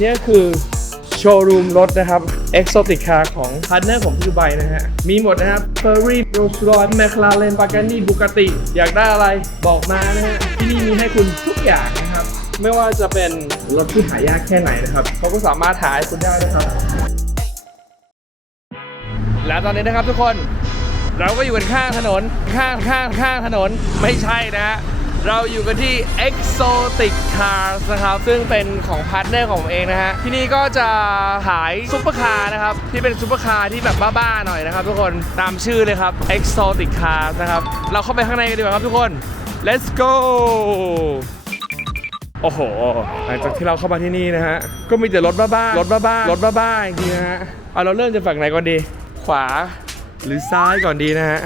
เนี่ยคือโชว์รูมรถนะครับ Exotic Car ของพาร์ทเนอร์ผมที่ดูไบนะฮะ มีหมดนะครับ Ferrari Rolls Royce McLaren Pagani Bugatti อยากได้อะไรบอกมานะฮะ ที่นี่มีให้คุณทุกอย่างนะครับ ไม่ว่าจะเป็นรถที่หายากแค่ไหนนะครับ เขาก็สามารถหาให้คุณได้นะครับ แล้วตอนนี้นะครับทุกคน เราก็อยู่กันข้างถนน ข้างข้างข้างถนนไม่ใช่นะฮะ เราอยู่กันที่ Exotic Cars นะครับ ซึ่งเป็นของพาร์ทเนอร์ของผมเองนะฮะ ที่นี่ก็จะขายซุปเปอร์คาร์นะครับ ที่เป็นซุปเปอร์คาร์ที่แบบบ้า ๆ หน่อยนะครับทุกคนตามชื่อเลยครับ Exotic Cars นะครับ เราเข้าไปข้างในกันดีกว่าครับทุกคน let's go โอ้โห หลังจากที่เราเข้ามาที่นี่นะฮะ ก็มีแต่รถบ้าๆ รถบ้าๆ รถบ้าๆจริงๆนะฮะ เอาเราเริ่มจากฝั่งไหนก่อนดี ขวาหรือซ้ายก่อนดีนะฮะ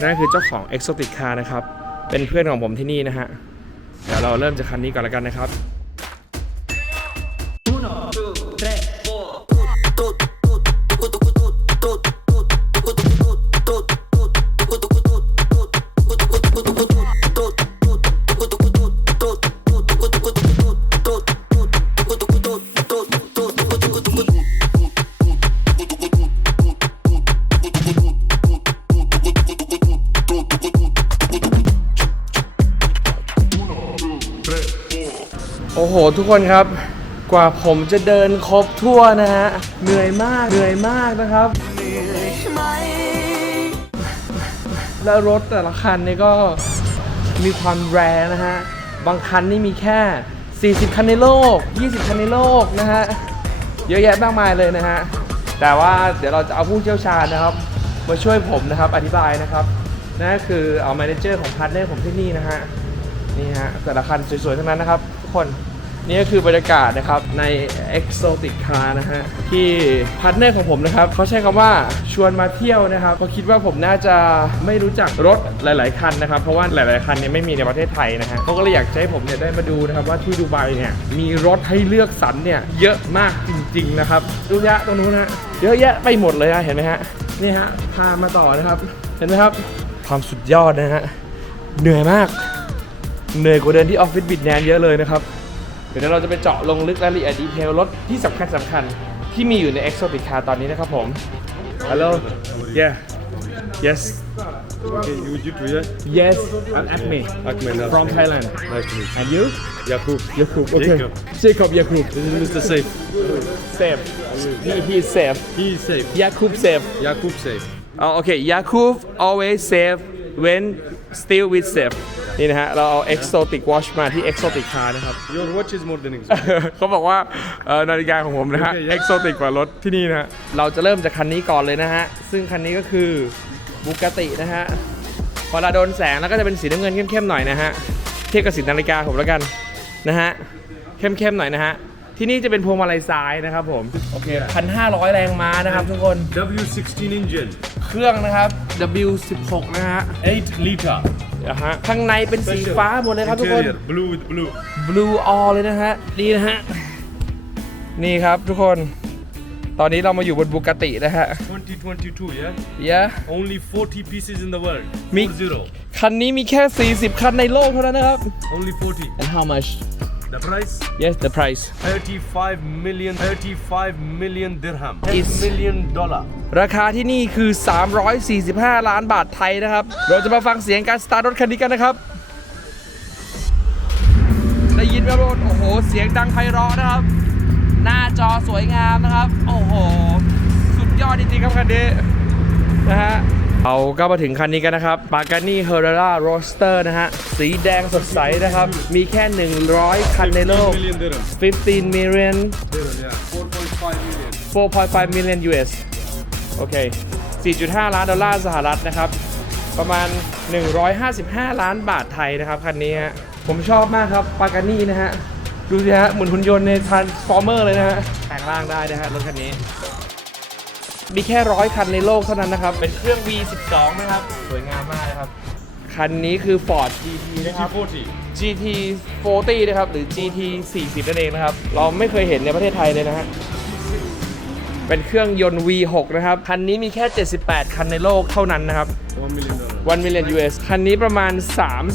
นั่นคือเจ้าของ Exotic Car นะครับ เป็นเพื่อนของผมที่นี่นะฮะ เดี๋ยวเราเริ่มจากคันนี้ก่อนละกันนะครับ โอ้โห ทุกคนครับ กว่าผมจะเดินครบทั่วนะฮะ เหนื่อยมาก เหนื่อยมากนะครับ แล้วรถแต่ละคันนี่ก็มีความแรงนะฮะ บางคันนี่มีแค่ 40 คันในโลก 20 คันในโลกนะฮะ เยอะแยะมากมายเลยนะฮะ แต่ว่าเดี๋ยวเราจะเอาผู้เชี่ยวชาญนะครับ มาช่วยผมนะครับ อธิบายนะครับ นั่นคือเอาแมเนเจอร์ของพาร์ทเนอร์ผมที่นี่นะฮะ นี่ฮะแต่ละคันสวยๆทั้งนั้นนะครับ ทุกคนนี่ก็คือบรรยากาศนะครับใน Exotic Car นะฮะ ที่พาร์ทเนอร์ของผมนะครับเขาใช้คำว่าชวนมาเที่ยวนะครับเขาคิดว่าผมน่าจะไม่รู้จักรถหลาย ๆ คันนะครับ เพราะว่าหลาย ๆ คันเนี่ยไม่มีในประเทศไทยนะฮะเขาก็เลยอยากให้ผมเนี่ยได้มาดูนะครับว่าที่ดูไบเนี่ยมีรถให้เลือกสรรเนี่ยเยอะมากจริง ๆ นะครับดูยะตรงนู้นนะเยอะแยะไปหมดเลยฮะเห็นไหมฮะนี่ฮะพามาต่อนะครับเห็นไหมครับความสุดยอดนะฮะเหนื่อยมาก เหนื่อยกว่าเดินที่ออฟฟิศบิดแนนเยอะเลยนะครับ เดี๋ยวเราจะไปเจาะลงลึกรายละเอียดดีเทลรถที่สำคัญสำคัญที่มีอยู่ใน Exotic Car ตอนนี้นะครับผม Hello yeah yes Okay, you you too, yeah? yes I'm Acme Ahmed, nice from to meet you. Thailand Nice to meet you. and you Yakub. Yakub okay Jacob. Jacob Yakub This is Mr. Safe. safe he he is safe He is safe. Yakub safe Yakub safe. Oh, okay Yakub always safe when still with safe นี่นะฮะ เราเอา Exotic Watch มาที่ Exotic Car นะครับ Your watch is more than exotic. เขาบอกว่าเอ่อนาฬิกาของผมนะฮะโอเคเอ็กโซติกกว่ารถที่นี่นะฮะ เราจะเริ่มจากคันนี้ก่อนเลยนะฮะ ซึ่งคันนี้ก็คือบุกตินะฮะ พอเราโดนแสงแล้วก็จะเป็นสีน้ำเงินเข้มๆหน่อยนะฮะ เทียบกับสีนาฬิกาผมแล้วกันนะฮะ เข้มๆหน่อยนะฮะ ที่นี่จะเป็นพวงมาลัยซ้ายนะครับผม โอเคพันห้าร้อยแรงม้านะครับทุกคน W16 engine, เครื่องนะครับ W16 นะฮะ 8 liter. นะฮะข้างในเป็นสีฟ้าหมดเลยครับทุกคน Interior, blue with blue. Blue All เลยนะฮะดีนะฮะ นี่ครับทุกคน ตอนนี้เรามาอยู่บนบุกตินะฮะ 2022, yeah? เยอะ Only 40 pieces in the world. Me- 40. คันนี้มีแค่ 40 คันในโลกเท่านั้นนะครับ Only 40. and how much The price? yes the price 35 million. 35 million dirham. It's- 10 million dollar. ราคาที่นี่คือ 345 ล้านบาทไทยนะครับ เราจะมาฟังเสียงการสตาร์ทรถคันนี้กันนะครับ ได้ยินไหมครับทุกคนโอ้โห เสียงดังไพเราะนะครับ หน้าจอสวยงามนะครับ โอ้โห สุดยอดจริงๆครับคันนี้นะฮะ เอาก็มาถึงคันนี้กันนะครับ p a g a n i h e r r a Roadster นะฮะ สีแดงสดใสนะครับ มีแค่ 100 คันในโลก 15 million 4.5 million. US โอเค 4.5 ล้านดอลลาร์สหรัฐนะครับ ประมาณ 155 ล้านบาทไทยนะครับ คันนี้ฮะ ผมชอบมากครับปากานี่นะฮะ ดูสิฮะ เหมือนหุ่นยนต์ใน Transformer เลยนะฮะ แปลงร่างได้นะฮะ รถคันนี้ มีแค่ร้อยคันในโลกเท่านั้นนะครับ เป็นเครื่อง V12 นะครับ สวยงามมากนะครับ คันนี้คือ Ford GT นะครับ GT40. GT 40นะครับ หรือ GT 40นั่นเองนะครับ เราไม่เคยเห็นในประเทศไทยเลยนะฮะ เป็นเครื่องยนต์ V6 นะครับ คันนี้มีแค่ 78 คันในโลกเท่านั้นนะครับ1 million dollar. 1 million US คันนี้ประมาณ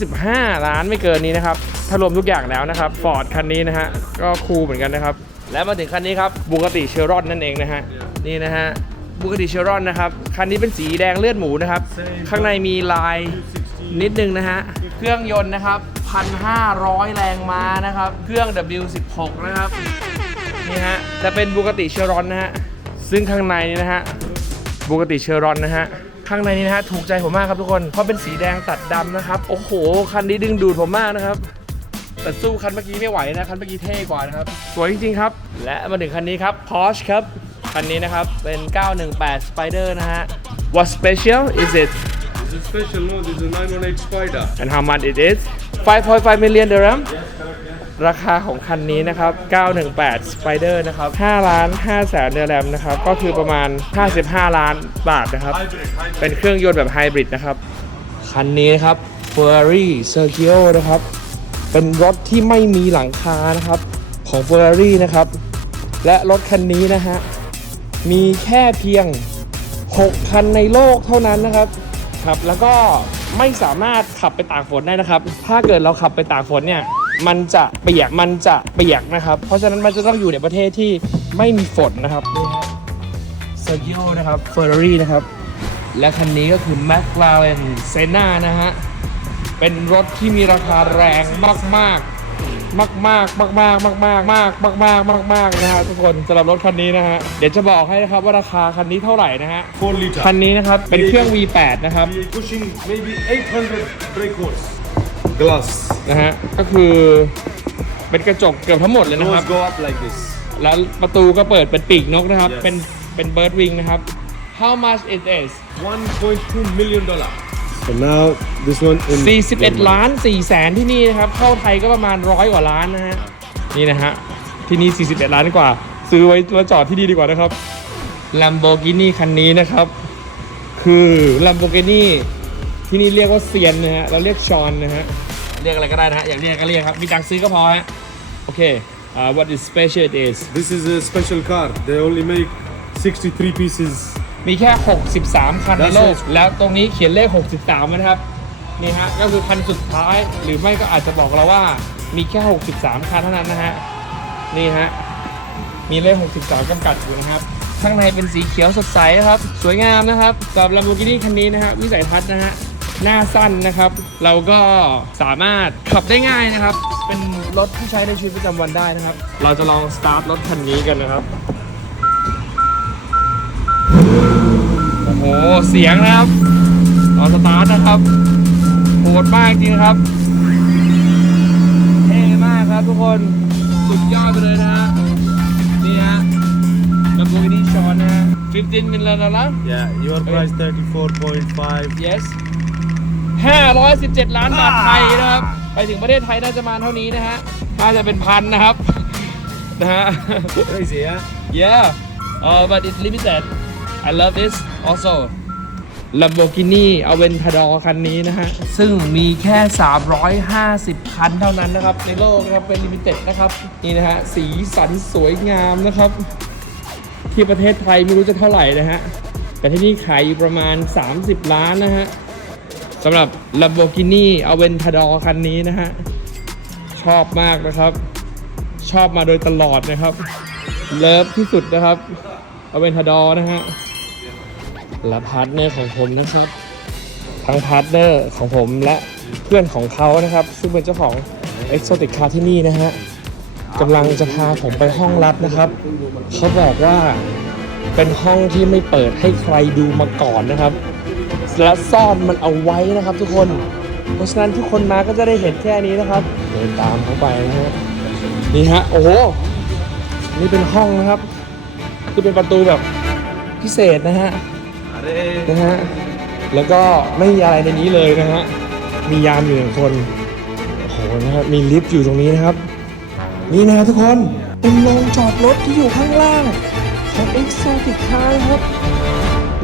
35 ล้านไม่เกินนี้นะครับ ถ้ารวมทุกอย่างแล้วนะครับ Ford คันนี้นะฮะ ก็คูลเหมือนกันนะครับ และมาถึงคันนี้ครับบูกติเชอรอนนั่นเองนะฮะ นี่นะฮะ บูกติเชอรอนนะครับ คันนี้เป็นสีแดงเลือดหมูนะครับ ข้างในมีลายนิดนึงนะฮะ เครื่องยนต์นะครับ 1,500 แรงม้านะครับ เครื่อง W16 นะครับ นี่ฮะ จะเป็นบูกติเชอรอนนะฮะ ซึ่งข้างในนี้นะฮะบูกติเชอรอนนะฮะข้างในนี้นะฮะถูกใจผมมากครับทุกคน เพราะเป็นสีแดงตัดดำนะครับ โอ้โห คันนี้ดึงดูดผมมากนะครับ แต่สู้คันเมื่อกี้ไม่ไหวนะ คันเมื่อกี้เท่กว่านะครับ สวยจริงๆครับ และมาถึงคันนี้ครับ Porsche ครับ คันนี้นะครับเป็น 918 Spider นะฮะ What special is it It's a special no, this is a 918 Spider. and how much it is 5.5 million dirham ราคาของคันนี้นะครับ 918 Spider นะครับ5ล้าน5แสนเดอร์แรมนะครับ ก็คือประมาณ 55 ล้านบาทนะครับ Hybrid, hybrid. เป็นเครื่องยนต์แบบไฮบริดนะครับ คันนี้นะครับ Ferrari Sergio นะครับ เป็นรถที่ไม่มีหลังคานะครับ ของ Ferrari นะครับ และรถคันนี้นะฮะ มีแค่เพียง 6 คันในโลกเท่านั้นนะครับครับ แล้วก็ไม่สามารถขับไปตากฝนได้นะครับ ถ้าเกิดเราขับไปตากฝนเนี่ยมันจะเปียกมันจะเปียกนะครับ เพราะฉะนั้นมันจะต้องอยู่ในประเทศที่ไม่มีฝนนะครับนี่ฮะ Sergio นะครับ Ferrari นะครับ และคันนี้ก็คือ McLaren Senna นะฮะ เป็นรถที่มีราคาแรงมากมาก มากมากมากมากมากมากมากมากมากมากมากนะฮะทุกคนสำหรับรถคันนี้นะฮะเดี๋ยวจะบอกให้นะครับว่าราคาคันนี้เท่าไหร่นะฮะ 4 liter. คันนี้นะครับเป็นเครื่อง V8 นะครับ We're pushing maybe 800 brake horse. Glass. นะฮะก็คือเป็นกระจกเกือบทั้งหมดเลยนะครับ Doors go up like this. แล้วประตูก็เปิดเป็นปีกนกนะครับ Yes. เป็นเป็นเบิร์ดวิงนะครับ How much it is 1.2 million dollar. So now this one in 41 ล้าน4แสนที่นี่นะครับ เข้าไทยก็ประมาณร้อยกว่าล้านนะฮะ นี่นะฮะ ที่นี่ 41 ล้านกว่า ซื้อไว้มาจอดที่นี่ดีกว่านะครับ Lamborghini คันนี้นะครับ คือ Lamborghini ที่นี่เรียกว่าเซียนนะฮะ เราเรียกชอนนะฮะ เรียกอะไรก็ได้นะฮะ อยากเรียกก็เรียกครับ มีตังค์ซื้อก็พอฮะ โอเค uh, what is special it is This is a special car. They only make 63 pieces. มีแค่ 63 คันในโลก That's it. แล้วตรงนี้เขียนเลข 63นะครับ นี่ฮะ ก็คือคันสุดท้าย หรือไม่ก็อาจจะบอกเราว่า มีแค่ 63 คันเท่านั้นนะฮะ นี่ฮะ มีเลข 63กำกับอยู่นะครับ ข้างในเป็นสีเขียวสดใสครับ สวยงามนะครับสำหรับ Lamborghini คันนี้นะฮะ วิสัยทัศน์นะฮะ หน้าสั้นนะครับ เราก็สามารถขับได้ง่ายนะครับ เป็นรถที่ใช้ในชีวิตประจำวันได้นะครับ เราจะลองสตาร์ทรถคันนี้กันนะครับ โอ้โหเสียงนะครับตอนสตาร์ทนะครับโหดมากจริงครับเท่มากครับทุกคนสุดยอดไปเลยนะฮะนี่ฮะ Lamborghini Sean นะฮะ15 million dollar Yeah, your price 34.5. yes 517 ล้านบาทไทยนะครับ ไปถึงประเทศไทยน่าจะมาเท่านี้นะฮะน่าจะเป็นพันนะครับนะฮะ Crazy, yeah? Yeah, uh, but it's limited. I love this also. Lamborghini Aventador คันนี้นะฮะ ซึ่งมีแค่ 350 คันเท่านั้นนะครับ ในโลกนะครับ เป็นลิมิเต็ดนะครับ นี่นะฮะ สีสันสวยงามนะครับ ที่ประเทศไทยไม่รู้จะเท่าไหร่นะฮะ แต่ที่นี่ขายอยู่ประมาณ 30 ล้านนะฮะสำหรับ Lamborghini Aventador คันนี้นะฮะ ชอบมากนะครับ ชอบมาโดยตลอดนะครับ เลิฟที่สุดนะครับเอาเป็นทดอนะฮะ และพาร์ทเนอร์ของผมนะครับ ทั้งพาร์ทเนอร์ของผมและเพื่อนของเขานะครับ ซึ่งเป็นเจ้าของ Exotic Car ที่นี่นะฮะกำลังจะพาผมไปห้องลับนะครับ เขาบอกว่าเป็นห้องที่ไม่เปิดให้ใครดูมาก่อนนะครับ และซ่อนมันเอาไว้นะครับทุกคน เพราะฉะนั้นทุกคนมาก็จะได้เห็นแค่นี้นะครับ เดินตามเขาไปนะฮะนี่ฮะโอ้โหนี่เป็นห้องนะครับ ที่เป็นประตูแบบพิเศษนะฮะ นะฮะ แล้วก็ไม่มีอะไรในนี้เลยนะฮะ มียามอยู่หนึ่งคน โอ้โหนะครับ มีลิฟต์อยู่ตรงนี้นะครับ นี่นะทุกคน เป็นโรงจอดรถที่อยู่ข้างล่างของ Exotic Car นะครับ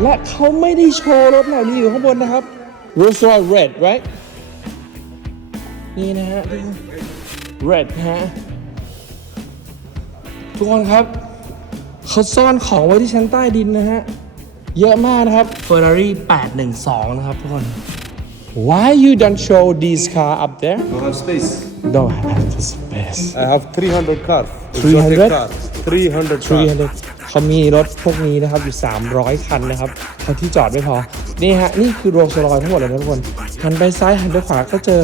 และเขาไม่ได้โชว์รถเหล่านี้อยู่ข้างบนนะครับ Rolls Royce Red right นี่นะฮะ Red นะฮะ ทุกคนครับ เขาซ่อนของไว้ที่ชั้นใต้ดินนะฮะ เยอะมากนะครับ Ferrari 812 นะครับทุกคน why you don't show this car up there Don't have space. don't have the space I have 300 cars. 300? Exotic cars. 300 cars. 300เขามีรถพวกนี้นะครับ อยู่ 300 คันนะครับแต่ที่จอดไม่พอ นี่ฮะ นี่คือโรลส์รอยทั้งหมดเลยนะทุกคนหันไปซ้ายหันไปขวาก็เจอ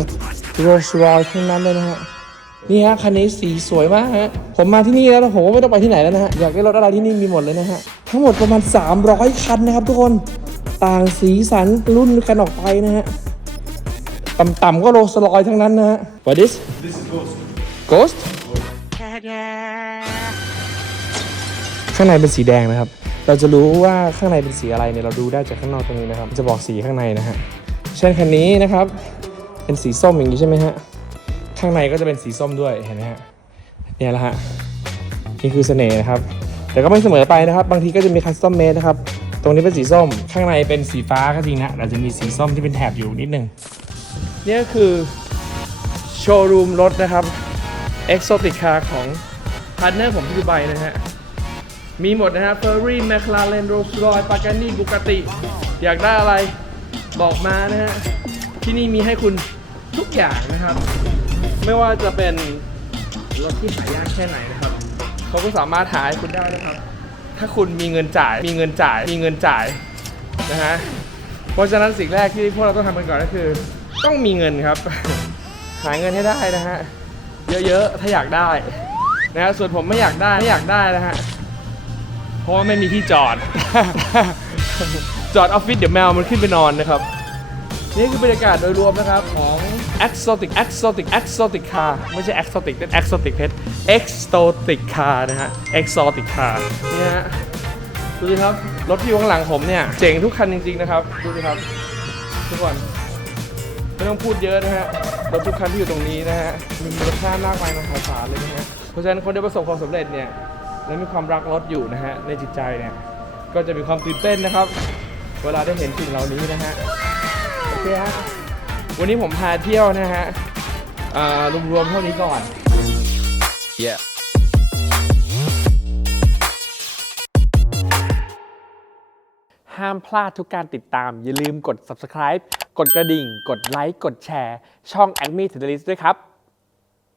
โรลส์รอยทั้งนั้นเลยนะฮะ นี่ฮะคันนี้สีสวยมากฮะผมมาที่นี่แล้วนะผมก็ไม่ต้องไปที่ไหนแล้วนะฮะอยากได้รถอะไรที่นี่มีหมดเลยนะฮะทั้งหมดประมาณ 300 คันนะครับทุกคนต่างสีสันรุ่นกันออกไปนะฮะต่ำๆก็โรลส์รอยทั้งนั้นนะฮะ What is This is Ghost. Ghost ข้างในเป็นสีแดงนะครับ เราจะรู้ว่าข้างในเป็นสีอะไรเนี่ยเราดูได้จากข้างนอกตรงนี้นะครับ จะบอกสีข้างในนะฮะ เช่นคันนี้นะครับ เป็นสีส้มอย่างนี้ใช่ไหมฮะ ข้างในก็จะเป็นสีส้มด้วยเห็นไหมฮะเนี่ยแหละฮะนี่คือเสน่ห์นะครับ แต่ก็ไม่เสมอไปนะครับ บางทีก็จะมีคัสตอมเมดนะครับ ตรงนี้เป็นสีส้ม ข้างในเป็นสีฟ้าก็จริงนะแต่จะมีสีส้มที่เป็นแถบอยู่นิดนึงนี่ก็คือโชว์รูมรถนะครับ Exotic Car ของพาร์ทเนอร์ผมที่ดูไบนะฮะ มีหมดนะฮะเฟอร์รี่แมคลาเรนโรลส์รอยปากานี่บุกติ อยากได้อะไรบอกมานะฮะ ที่นี่มีให้คุณทุกอย่างนะครับ ไม่ว่าจะเป็นรถที่หายากแค่ไหนนะครับ เขาก็สามารถหาให้คุณได้นะครับ ถ้าคุณมีเงินจ่าย มีเงินจ่าย มีเงินจ่ายนะฮะ เพราะฉะนั้นสิ่งแรกที่พวกเราต้องทำกันก่อนก็คือ ต้องมีเงินครับ หาเงินให้ได้นะฮะ เยอะๆ ถ้าอยากได้นะฮะ ส่วนผมไม่อยากได้ ไม่อยากได้นะฮะ เพราะว่าไม่มีที่จอด จอดออฟฟิศเดี๋ยวแมวมันขึ้นไปนอนนะครับ นี่คือบรรยากาศโดยรวมนะครับของ exotic exotic exotic car ไม่ใช่ exotic เป็น exotic pet exotic car นะฮะ exotic car เนี่ฮะดูสิครับ รถที่อยู่ข้างหลังผมเนี่ย เจ๋งทุกคันจริง ๆ นะครับ ดูสิครับ ทุกคนไม่ต้องพูดเยอะนะฮะรถทุกคันที่อยู่ตรงนี้นะฮะมีมูลค่ามากมายมหาศาลเลยนะฮะเพราะฉะนั้นคนที่ประสบความสำเร็จเนี่ยและมีความรักรถอยู่นะฮะในจิตใจเนี่ยก็จะมีความตื่นเต้นนะครับ เวลาได้เห็นสิ่งเหล่านี้นะฮะโอเคฮะ วันนี้ผมพาเที่ยวนะฮะอ่ารวมๆเท่านี้ก่อน Yeah. ห้ามพลาดทุกการติดตาม อย่าลืมกด subscribe กดกระดิ่ง กดไลค์ กดแชร์ ช่อง a d m i t o the List ด้วยครับ